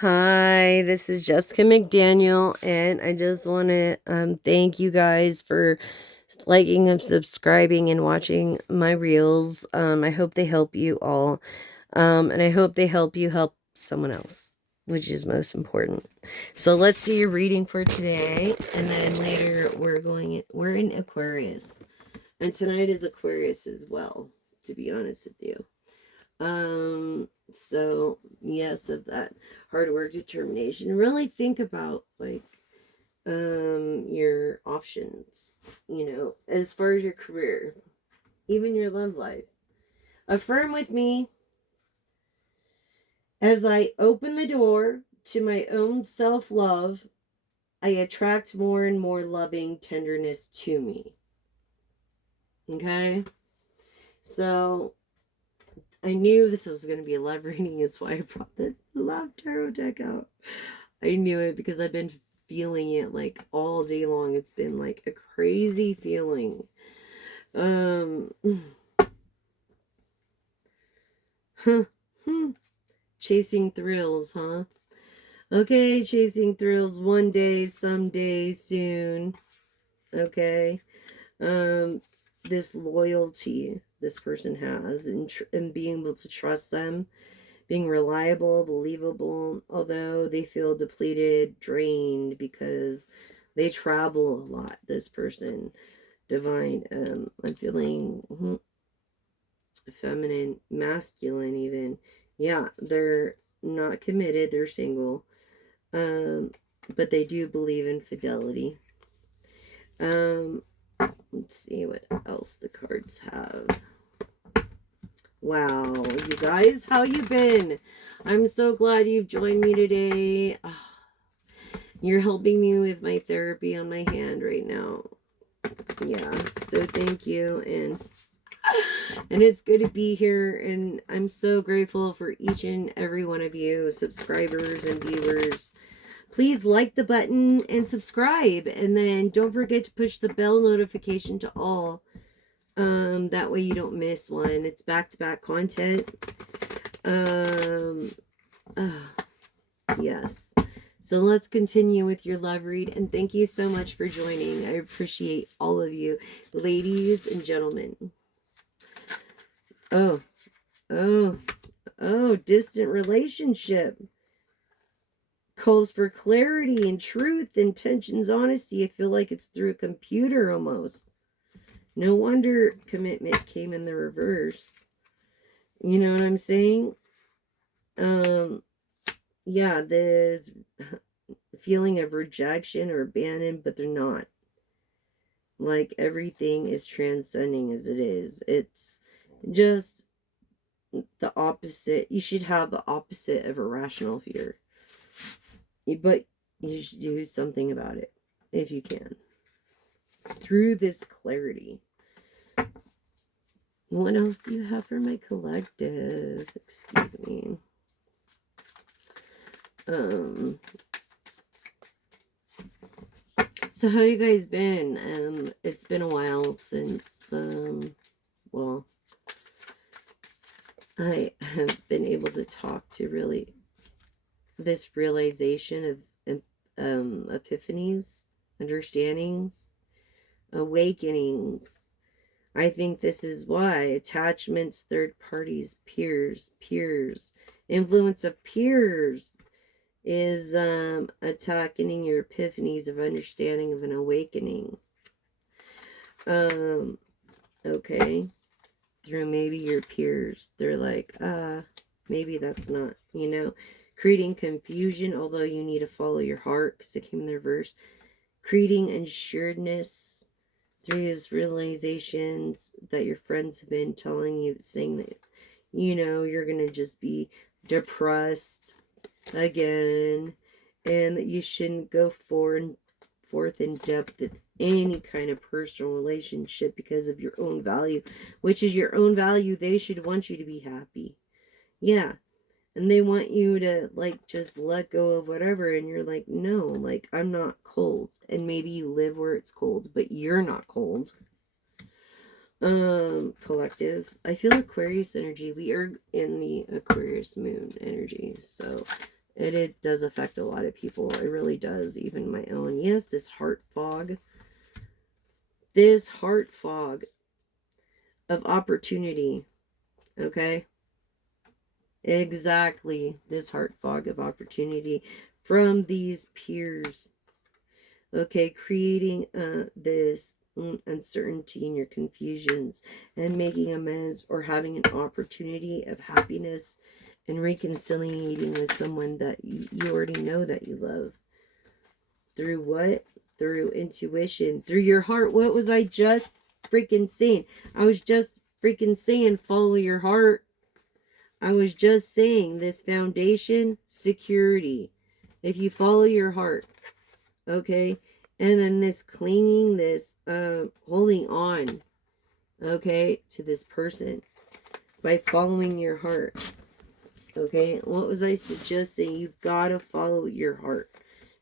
Hi, this is Jessica McDaniel, and I just want to thank you guys for liking and subscribing and watching my reels. I hope they help you all, and I hope they help you help someone else, which is most important. So let's do your reading for today, and then later we're in Aquarius, and tonight is Aquarius as well. To be honest with you. So yes, of that hard work, determination. Really think about your options, as far as your career, even your love life. Affirm with me: as I open the door to my own self-love, I attract more and more loving tenderness to me. Okay? So I knew this was going to be a love reading, is why I brought the love tarot deck out. I knew it because I've been feeling it like all day long. It's been like a crazy feeling. Um Chasing thrills, huh? Okay, chasing thrills one day, someday, soon. Okay. Um this loyalty this person has, and being able to trust them, being reliable, believable, although they feel depleted, drained because they travel a lot, this person. Divine, I'm feeling feminine, masculine, even. Yeah, they're not committed, they're single. Um, but they do believe in fidelity. Um, let's see what else the cards have. Wow, you guys, how you been? I'm so glad you've joined me today. You're helping me with my therapy on my hand right now. Yeah, so thank you, and it's good to be here, and I'm so grateful for each and every one of you, subscribers and viewers. Please like the button and subscribe, and then don't forget to push the bell notification to all. That way you don't miss one. It's back-to-back content. Um, yes. So let's continue with your love read, and thank you so much for joining. I appreciate all of you, ladies and gentlemen. Oh, oh, oh, distant relationship calls for clarity and truth, intentions, honesty. I feel like it's through a computer almost. No wonder commitment came in the reverse. You know what I'm saying? Um, yeah, there's feeling of rejection or abandoned, but they're not. Like everything is transcending as it is. It's just the opposite. You should have the opposite of irrational fear. But you should do something about it if you can. Through this clarity. What else do you have for my collective? Excuse me. So how you guys been? It's been a while since well, I have been able to talk to really this realization of epiphanies, understandings, awakenings. I think this is why attachments, third parties, peers, influence of peers is attacking your epiphanies of understanding of an awakening. Okay, through maybe your peers, they're like, maybe that's not, creating confusion, although you need to follow your heart because it came in the reverse. Creating assuredness through these realizations that your friends have been telling you, saying that, you're going to just be depressed again, and that you shouldn't go forth in depth with any kind of personal relationship because of your own value, which is your own value. They should want you to be happy. Yeah. And they want you to just let go of whatever, and you're like, no, I'm not cold. And maybe you live where it's cold, but you're not cold. Collective, I feel Aquarius energy. We are in the Aquarius moon energy, so It does affect a lot of people. It really does, even my own. Yes, this heart fog. This heart fog of opportunity. Okay? Exactly. This heart fog of opportunity from these peers. Okay, creating this uncertainty in your confusions and making amends or having an opportunity of happiness and reconciliating with someone that you already know that you love. Through what? Through intuition, through your heart. What was I just freaking saying? I was just freaking saying follow your heart. I was just saying this foundation, security. If you follow your heart, okay? And then this clinging, this holding on, okay, to this person by following your heart. Okay, what was I suggesting? You've got to follow your heart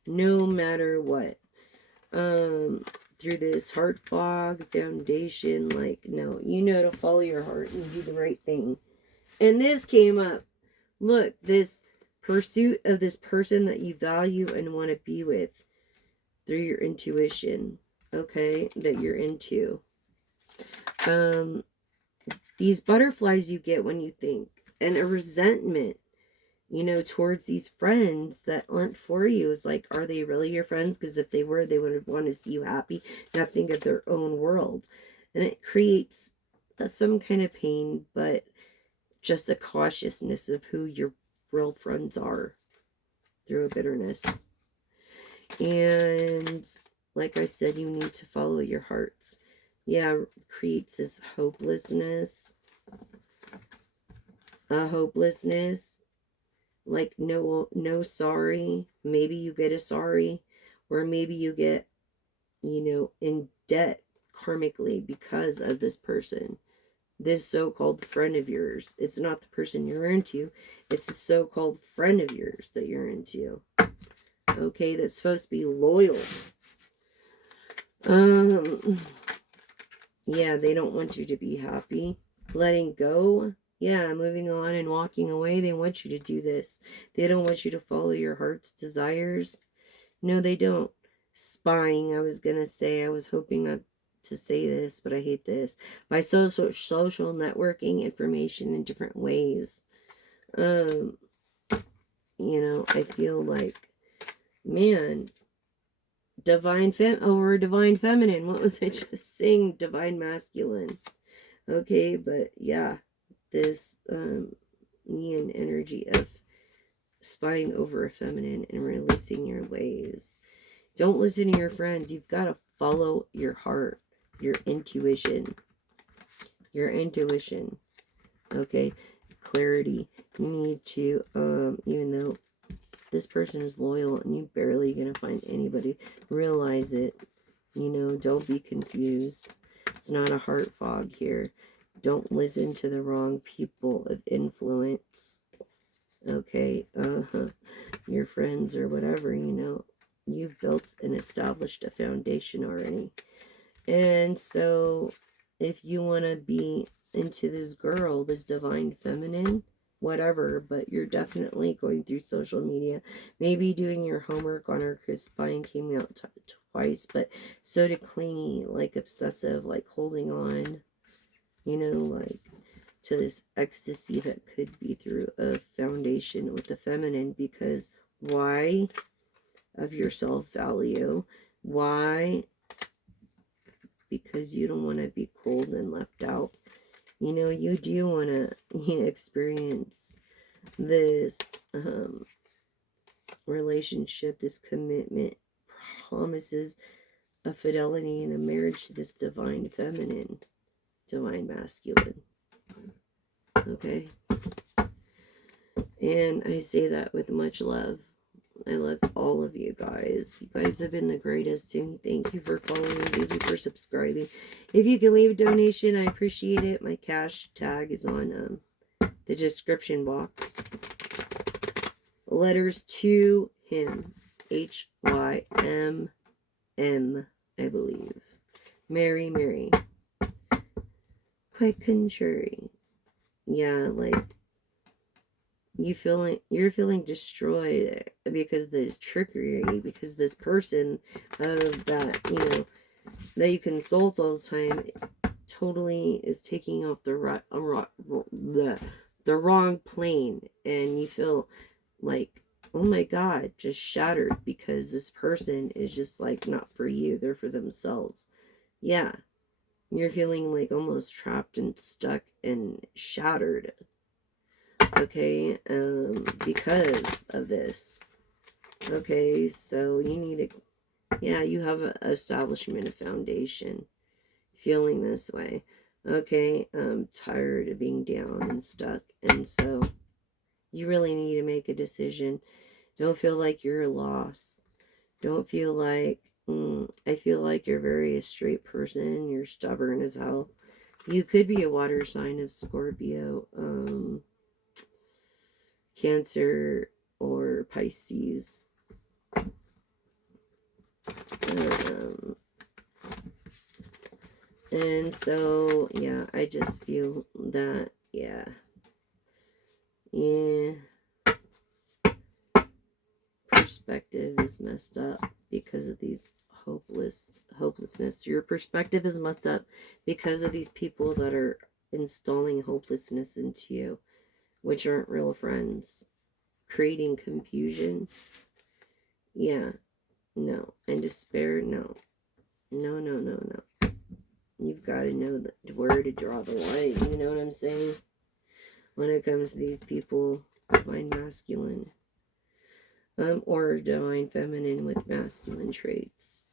no matter what. Through this heart fog foundation, like, no, you know to follow your heart and do the right thing. And this came up. Look, this pursuit of this person that you value and want to be with through your intuition, okay, that you're into. These butterflies you get when you think, and a resentment, you know, towards these friends that aren't for you. Is like, are they really your friends? Because if they were, they would want to see you happy, not think of their own world. And it creates some kind of pain, but just a cautiousness of who your real friends are through a bitterness. And like I said, you need to follow your hearts. Yeah, creates this hopelessness. A hopelessness. Like no sorry. Maybe you get a sorry. Or maybe you get, you know, in debt karmically because of this person. This so-called friend of yours. It's not the person you're into. It's a so-called friend of yours that you're into. Okay, that's supposed to be loyal. Yeah, they don't want you to be happy. Letting go. Yeah, moving on and walking away. They want you to do this. They don't want you to follow your heart's desires. No, they don't. Spying, I was going to say. I was hoping not to say this, but I hate this. By social networking information in different ways. You know, I feel like, man, divine feminine. What was I just saying? Divine masculine. Okay, but yeah, this yin energy of spying over a feminine and releasing your ways. Don't listen to your friends. You've got to follow your heart, your intuition. Your intuition. Okay, clarity. You need to, even though this person is loyal and you barely gonna find anybody, realize it. You know, don't be confused. It's not a heart fog here. Don't listen to the wrong people of influence. Okay, your friends or whatever, you know, you've built and established a foundation already. And so if you want to be into this girl, this divine feminine, whatever, but you're definitely going through social media, maybe doing your homework on her because spying came out twice, but so to clingy, like obsessive, like holding on, you know, like to this ecstasy that could be through a foundation with the feminine. Because why? Of your self-value. Why? Because you don't want to be cold and left out. You know, you do want to experience this relationship, this commitment, promises a fidelity in a marriage to this divine feminine, divine masculine. Okay? And I say that with much love. I love all of you guys. You guys have been the greatest to me. Thank you for following. Thank you for subscribing. If you can leave a donation, I appreciate it. My cash tag is on the description box. Letters to him. H-Y-M-M, I believe. Mary. Quite contrary. Yeah, like, you're feeling destroyed because there's trickery, because this person of that, that you consult all the time totally is taking off the wrong plane, and you feel like, oh my god, just shattered because this person is just like not for you, they're for themselves. Yeah, you're feeling like almost trapped and stuck and shattered, okay, because of this. Okay, so you need to, yeah, you have an establishment, a foundation, feeling this way. Okay, I'm tired of being down and stuck, and so you really need to make a decision. Don't feel like you're a loss. Don't feel like, I feel like you're very a straight person. You're stubborn as hell. You could be a water sign of Scorpio, Cancer, or Pisces. Um, and so, yeah, I just feel that, yeah. Perspective is messed up because of these hopelessness. Your perspective is messed up because of these people that are installing hopelessness into you, which aren't real friends, creating confusion. Yeah, no. And despair, no. No, no, no, no. You've got to know where to draw the line. You know what I'm saying? When it comes to these people, divine masculine, or divine feminine with masculine traits.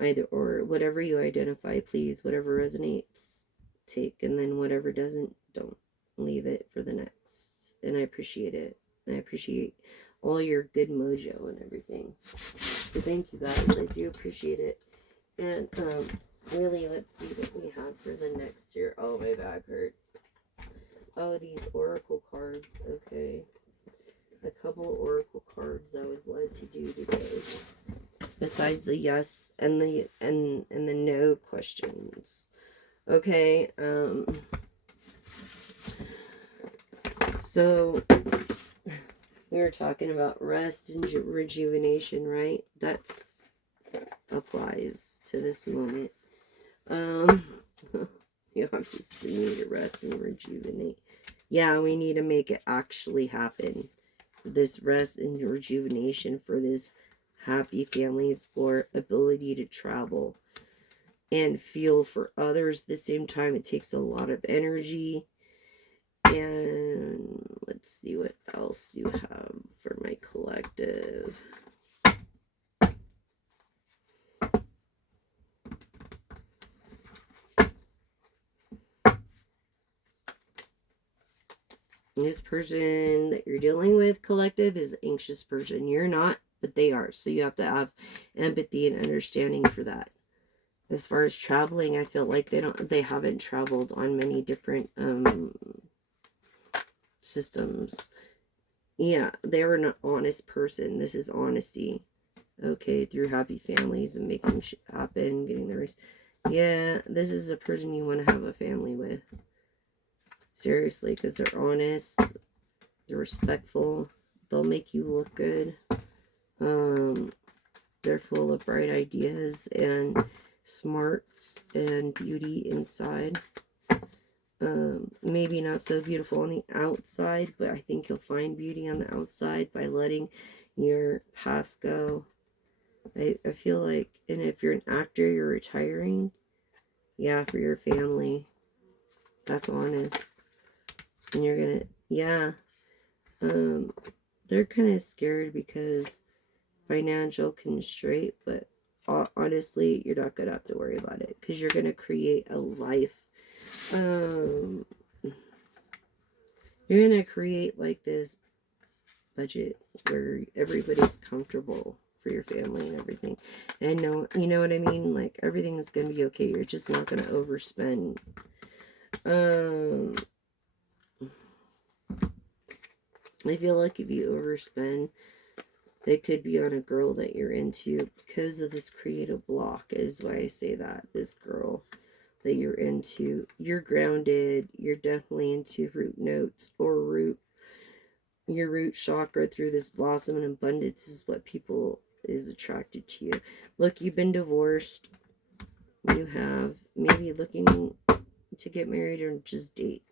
Either or, whatever you identify, please, whatever resonates, take, and then whatever doesn't, don't. Leave it for the next. And I appreciate it. And I appreciate all your good mojo and everything. So thank you guys. I do appreciate it. And really, let's see what we have for the next year. Oh, my back hurts. Oh, these oracle cards. Okay. A couple oracle cards I was led to do today. Besides the yes and the no questions. Okay, so we were talking about rest and rejuvenation, right? That's applies to this moment. You obviously need to rest and rejuvenate. Yeah, we need to make it actually happen. This rest and rejuvenation for this happy families, or ability to travel and feel for others at the same time. It takes a lot of energy. And let's see what else you have for my collective. This person that you're dealing with, collective, is an anxious person. You're not, but they are. So you have to have empathy and understanding for that. As far as traveling, I feel like they haven't traveled on many different systems. Yeah, they're an honest person. This is honesty. Okay, through happy families and making shit happen, getting the rest. Yeah, this is a person you want to have a family with. Seriously, because they're honest, they're respectful, they'll make you look good. They're full of bright ideas and smarts and beauty inside. Maybe not so beautiful on the outside, but I think you'll find beauty on the outside by letting your past go. I feel like, and if you're an actor, you're retiring. Yeah, for your family. That's honest. And you're gonna, yeah. They're kind of scared because financial constraint, but honestly, you're not gonna have to worry about it because you're gonna create a life. You're gonna create like this budget where everybody's comfortable for your family and everything. And no, you know what I mean? Like everything is gonna be okay. You're just not gonna overspend. I feel like if you overspend, it could be on a girl that you're into because of this creative block, is why I say that. This girl. that you're into. You're grounded. You're definitely into root notes or your root chakra through this blossom and abundance is what people is attracted to you. Look, you've been divorced. You have maybe looking to get married or just date.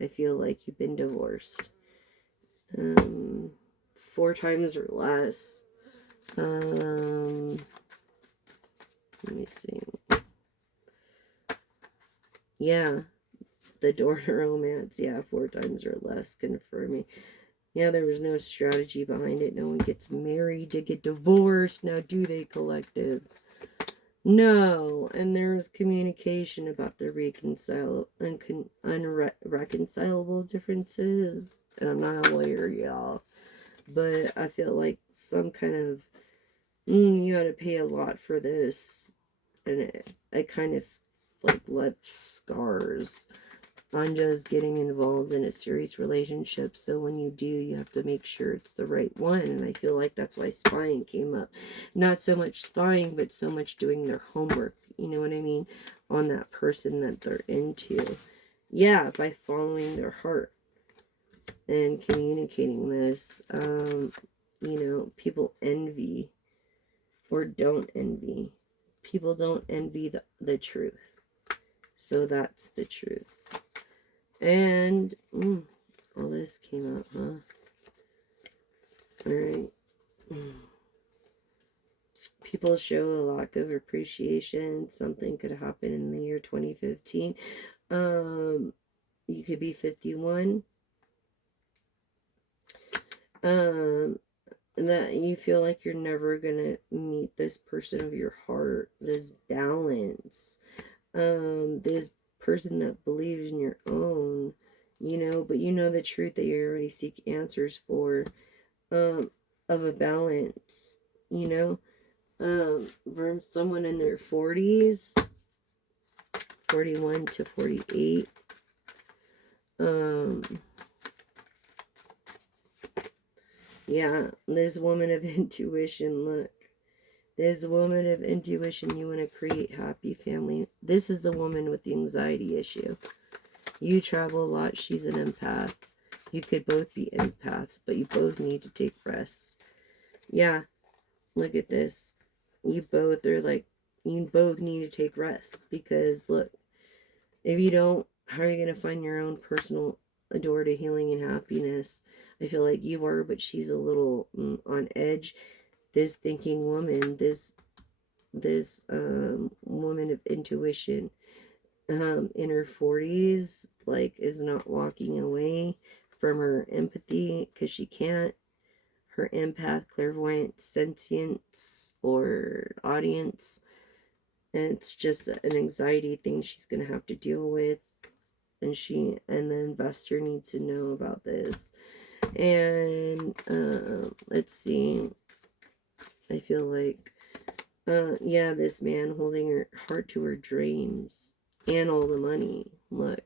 I feel like you've been divorced. 4 times or less. Let me see. Yeah, the door to romance. Yeah, 4 times or less confirming. Yeah, there was no strategy behind it. No one gets married to get divorced. Now, do they, collective? No. And there was communication about the unreconcilable differences. And I'm not a lawyer, y'all. But I feel like some kind of, you had to pay a lot for this. And it kind of like left scars on just getting involved in a serious relationship. So when you do, you have to make sure it's the right one. And I feel like that's why spying came up. Not so much spying, but so much doing their homework, you know what I mean, on that person that they're into. Yeah, by following their heart and communicating this. People envy or don't envy. People don't envy the truth. So that's the truth. And all this came up, huh? All right. People show a lack of appreciation. Something could happen in the year 2015. You could be 51. That you feel like you're never gonna meet this person of your heart. This balance. This person that believes in your own, but you know the truth that you already seek answers for, of a balance, from someone in their 40s, 41 to 48. Yeah, this woman of intuition, look. This woman of intuition, you want to create happy family. This is a woman with the anxiety issue. You travel a lot. She's an empath. You could both be empaths, but you both need to take rest. Yeah, look at this. You both need to take rest because, look, if you don't, how are you going to find your own personal door to healing and happiness? I feel like you are, but she's a little on edge. This thinking woman, this woman of intuition, in her 40s, like, is not walking away from her empathy because she can't. Her empath, clairvoyant, sentience, or audience, and it's just an anxiety thing she's gonna have to deal with, and the investor needs to know about this. And let's see. I feel like, yeah, this man holding her heart to her dreams and all the money. Look,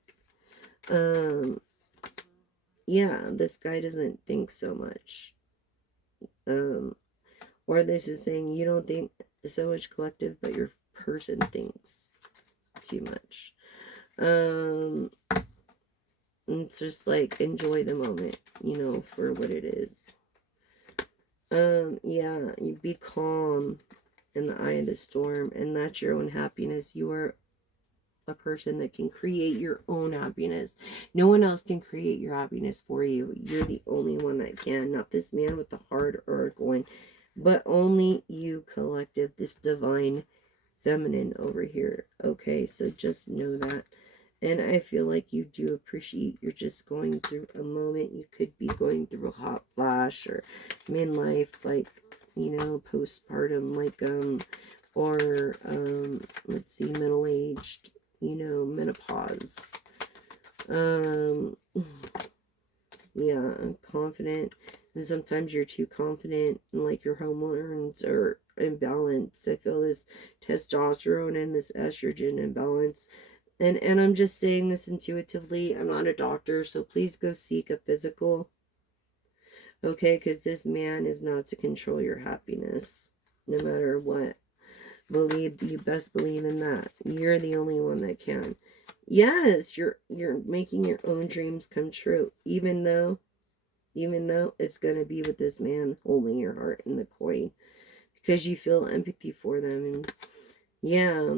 yeah, this guy doesn't think so much. Or this is saying you don't think so much, collective, but your person thinks too much. It's just like, enjoy the moment, for what it is. Yeah, you be calm in the eye of the storm, and that's your own happiness. You are a person that can create your own happiness. No one else can create your happiness for you. You're the only one that can. Not this man with the hard or going, but only you, collective, this divine feminine over here. Okay, so just know that. And I feel like you do appreciate, you're just going through a moment. You could be going through a hot flash or midlife, like, postpartum, like, or, let's see, middle-aged, menopause. Yeah, confident. And sometimes you're too confident, and like your hormones are imbalanced. I feel this testosterone and this estrogen imbalance. And I'm just saying this intuitively. I'm not a doctor, so please go seek a physical. Okay, because this man is not to control your happiness, no matter what. You best believe in that. You're the only one that can. Yes, you're making your own dreams come true, even though it's gonna be with this man holding your heart in the coin, because you feel empathy for them. And yeah,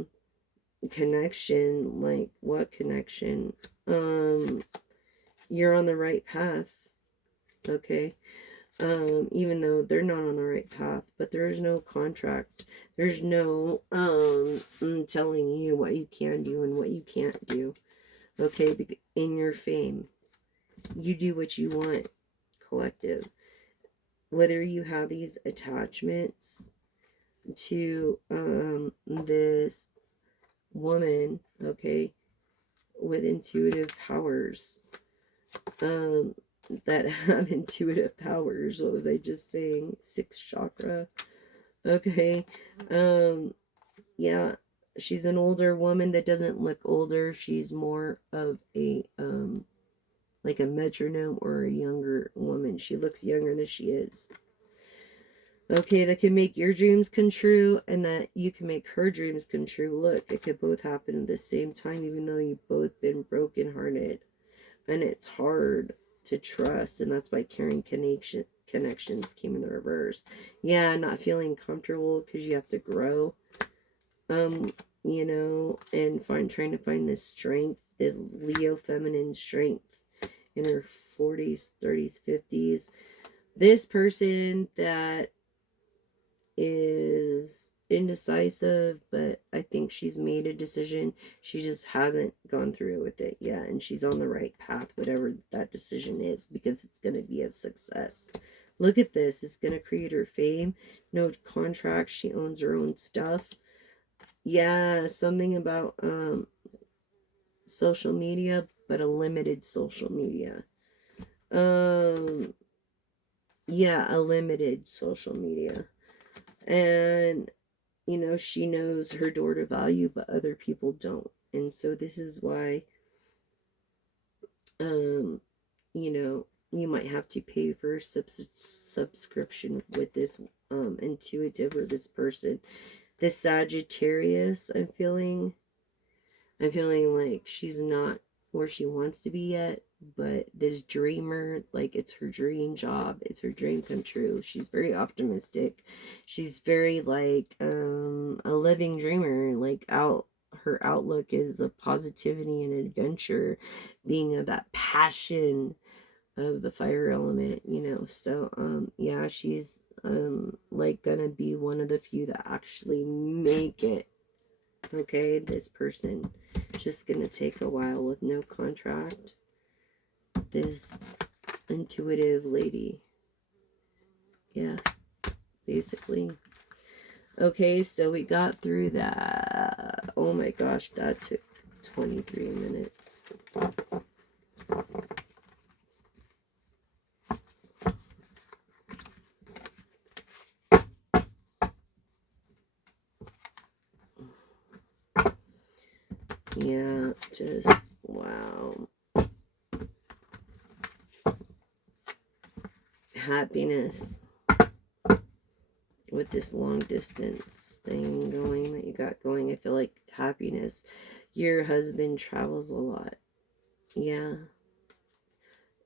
connection, like what connection? You're on the right path, okay? Even though they're not on the right path, but there's no contract. There's no telling you what you can do and what you can't do. Okay, in your fame, you do what you want, collective. Whether you have these attachments to this woman, okay, with intuitive powers, that have intuitive powers. What was I just saying? Sixth chakra. Okay. Yeah, she's an older woman that doesn't look older. She's more of a like a metronome or a younger woman. She looks younger than she is. Okay, that can make your dreams come true, and that you can make her dreams come true. Look, it could both happen at the same time, even though you've both been brokenhearted. And it's hard to trust, and that's why carrying connections came in the reverse. Yeah, not feeling comfortable because you have to grow. You know, and trying to find this strength, is Leo feminine strength in her 40s, 30s, 50s. This person that is indecisive, but I think she's made a decision. She just hasn't gone through with it yet, and she's on the right path, whatever that decision is, because it's going to be a success. Look at this. It's going to create her fame. No contract. She owns her own stuff. Yeah, something about social media, but a limited social media. Yeah, a limited social media. And you know, she knows her door to value, but other people don't. And so this is why you know, you might have to pay for a subscription with this intuitive, or this person. This Sagittarius, I'm feeling like she's not where she wants to be yet, but this dreamer, like, it's her dream job, it's her dream come true. She's very optimistic. She's very like a living dreamer. Like, her outlook is of positivity and adventure, being of that passion of the fire element, you know. So yeah, she's like gonna be one of the few that actually make it. Okay, this person just gonna take a while with no contract. This intuitive lady. Yeah, basically. Okay, so we got through that. Oh my gosh, that took 23 minutes. Yeah, just wow. Happiness with this long distance thing going that you got going. I feel like happiness. Your husband travels a lot. Yeah.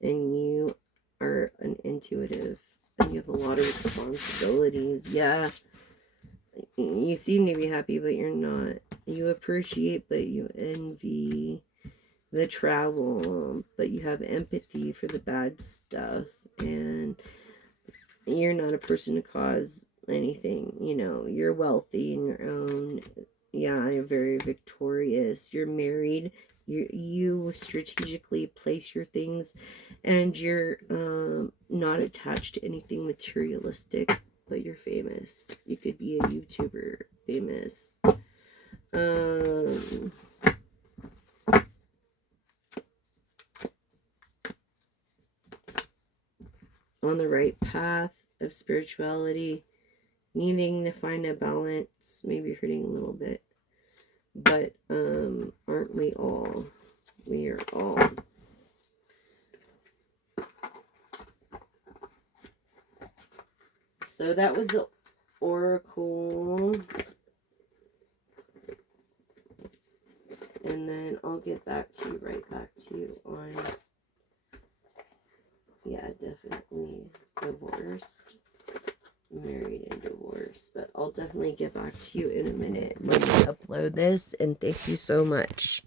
And you are an intuitive, and you have a lot of responsibilities. Yeah. You seem to be happy, but you're not. You appreciate, but you envy the travel, but you have empathy for the bad stuff, and you're not a person to cause anything. You know, you're wealthy in your own. Yeah, you're very victorious. You're married. You strategically place your things, and you're not attached to anything materialistic, but you're famous. You could be a YouTuber, famous. On the right path of spirituality, needing to find a balance, maybe hurting a little bit, but aren't we all? We are all. So that was the oracle get back to you, right back to you on, yeah, definitely divorced, married and divorced. But I'll definitely get back to you in a minute when we upload this. And thank you so much.